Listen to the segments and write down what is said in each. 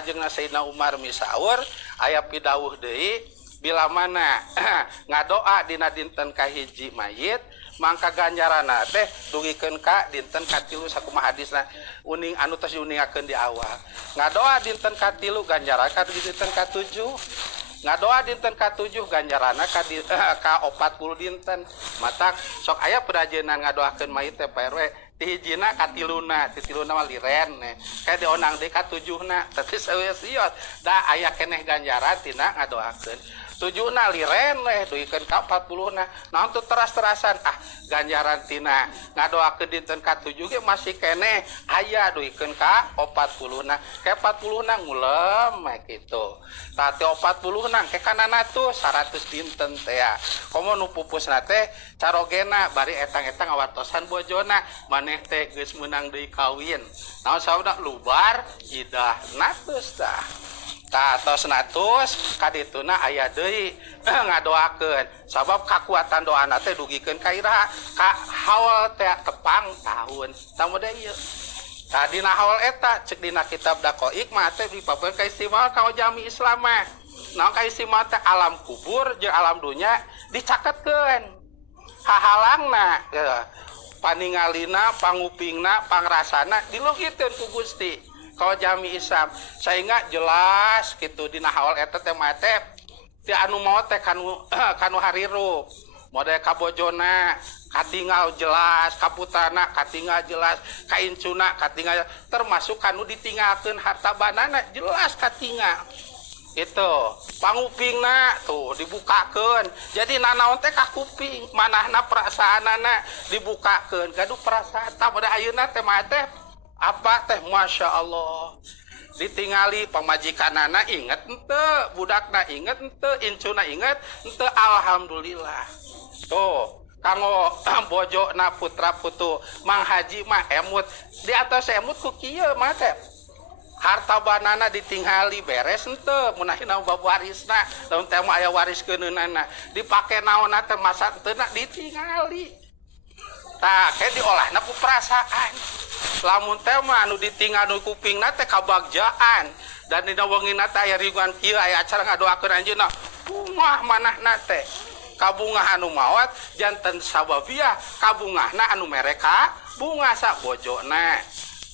salajengna Sayyidina Umar misaur aya pidawuh deui bila mana ngadoa dina dinten kahiji mayit mangka ganjarana teh dugikeun ka dinten katilu sakumaha hadisna uning anu tos diuningakeun di awal ngadoa dinten katilu ganjaran ka dinten katujuh ngadoa dinten ka-7 ganjarana ka 40 dinten matak sok aya perajenan ngadoakeun mayit teh Pak RW ti hijina katiluna mah liren kayak dionang deui ka-7na teh saeueus da aya keneh ganjaran tina ngadoakeun 7na liren duikeun ka 40na naon teu teras-terasan ganjaran tina ngadoakeun dinten ka-7 ge masih keneh aya duikeun ka 40na ke 40na ngulem kitu tah teh 40na ke kanana tuh 100 dinten teh ya komo nu pupusna teh carogena bari etang-etang awartosan bojona maneh teh geus meunang deui kawin naon saudak lubar idahna teus tah tah tos natus kadituna aya deui ngadoakeun sabab kakuatan doana teh dugikeun ka iraha ka haul teh tepang tahun tamu deui ieu tah dina haul eta ceuk dina kitab Daqaiq mah teh dipapeun ka istimewa ka jami Islam mah naon ka istimewa teh alam kubur jeung alam dunya dicakeutkeun hahalangna paningalina pangupingna pangrasana dilugikeun ku Gusti kalau jami Islam sehingga jelas gitu dina haul eta teh mah teh ti anu maot teh kanu harirup model kabojona katinggal jelas kaputana katinggal jelas kaincuna katinggal termasuk kanu ditinggalkeun harta banana jelas katinggal itu pangupingna tuh dibukakeun jadi nanaon teh ka kuping manahna perasaanana dibukakeun gaduh perasaan tah pada ayeuna teh mah teh apa teh Masya Allah ditingali pamajikanana inget ente budakna inget ente incuna inget ente alhamdulillah tuh kanggo bojona putra putu Mang Haji mah emut di atas emut ku kieu mah teh harta banana ditingali beres ente munahina bab warisna lamun teh mah aya waris keuneunnana dipake naonna teh masa teu ditingali tah kayak diolahna ku perasaan lamun teh mah anu ditinggal nu kupingna teh kabagjaan dan dina wengina teh aya riungan kieu aya acara ngadoakeun anjeunna bungah manahna teh kabungah anu maot janten sababiah kabungahna anu mereka bunga sa bojona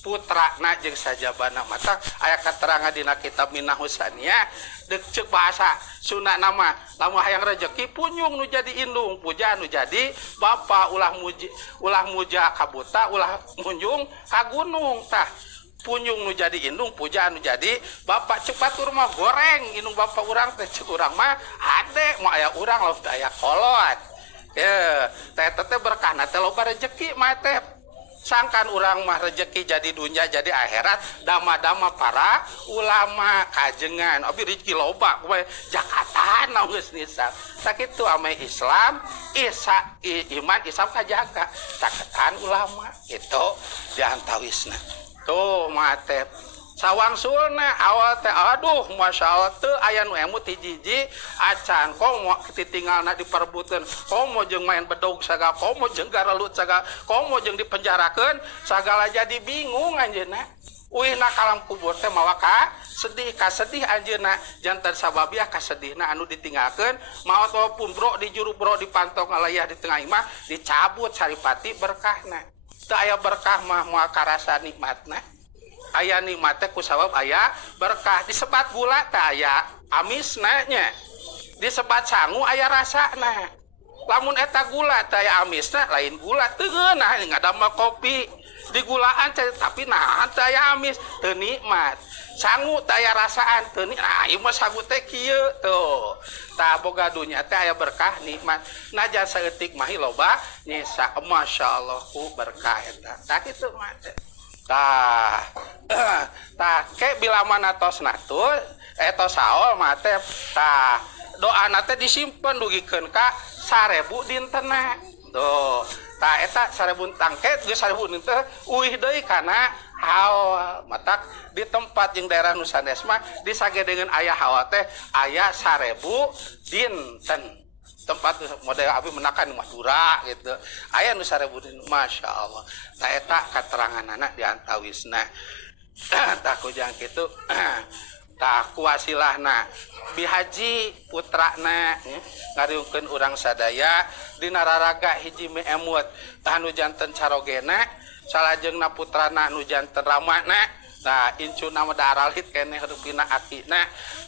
putrana jeung sajabana mata aya katerangan dina kitab Minah Husaniyah deuk ceuk bahasa Sunda nama lamun hayang rezeki punyung nu jadi indung puja nu jadi bapa ulah muja ka buta ulah munjung ka gunung tah punyung nu jadi indung puja nu jadi bapa ceuk batur mah goreng indung bapa urang teh ceuk urang mah hade mah aya urang lamun aya kolot teh teh berkahna teh loba rezeki mah teh sangkan urang mah rezeki jadi dunia jadi akhirat dama-dama para ulama kajengan abi rezeki loba we jakatan naon geus nisab sakitu ame Islam iman Islam kajaga caketan ulama itu diantawisna tuh mah teh sawangsulna awal teh aduh Masya Allah teu aya nu emut hiji-hiji acan komo titinggalna diperebutkeun komo jeung main bedog sagala komo jeung garelut sagala komo jeung dipenjarakeun sagala jadi bingung anjeunna uihna kalam kubur teh mawa ka sedih anjeunna janten sababiah kasedihna anu ditinggalkeun maot walaupun bro di juru bro dipantong alayah di tengah imah dicabut saripati berkahna teu aya berkah mah moal karasa nikmatna aya nikmat teh ku sabab aya berkah disebat gula teh aya amisna nya disebat sangu aya rasana lamun eta gula teh aya amisna lain gula teu geunah ngadamel kopi digulaan teh tapi nahan teh aya amis teu nikmat sangu teh aya rasaan teu nah ieu mah sangu teh kieu tuh tah boga dunya teh aya berkah nikmat najan saeutik mah loba nyesa masyaallah ku berkah eta tah kitu mah teh tah ke bila mana tos natus tos saol mah teh tah doana teh disimpen dugikeun ka 1000 dintenna tuh tah eta 1000 tangket geus 1000 dinten uih deui kana haul matak di tempat yang daerah Nusanes mah disagedeungeun aya haul teh aya 1000 dinten tempat model abi menakan Madura gitu aya nu 1000 Masya Allah tah eta katerangan anak diantawisna tah kujang kitu tah kuasilahna bihaji putrana ngariungkeun urang sadaya dina raraga hiji meemut anu janten carogena salajengna putrana anu janten ramana nah incuna mah daralit keneh rupina akina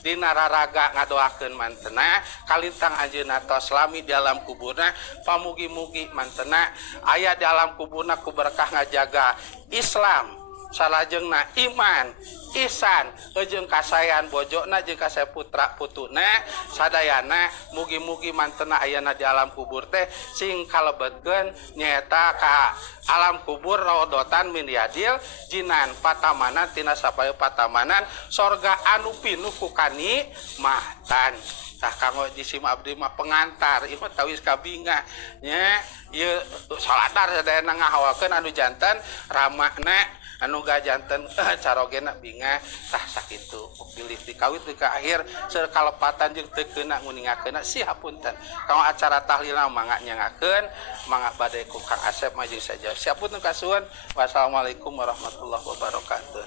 dina raraga ngadoakeun mantena kalintang anjeunna tos lami di alam kuburna pamugi-mugi mantena aya di alam kuburna ku berkah ngajaga Islam salajengna iman ihsan jeung kasayan bojona jeung kasaya putra putuna sadayana mugi-mugi mantena ayana di alam kubur teh sing kalebetkeun nyaeta ka alam kubur raodotan min yadil jinan patamanan tina sapaya patamanan sorga anu pinuh ku kanikmatan. Tah kanggo jisim abdi mah pengantar ieu mah tawis kabinga nya ieu saladar sadayana ngahawakeun anu janten ramana anu gajanten carogena binga tah sakitu pilih dikawit di ka akhir seur kalepatan jeung teu keuna nguningakeunna siapunten kanggo acara tahlilna mangga nyangakeun mangga bade ku Kang Asep mah jeung saja siapunten kasuhun wassalamualaikum warahmatullahi wabarakatuh.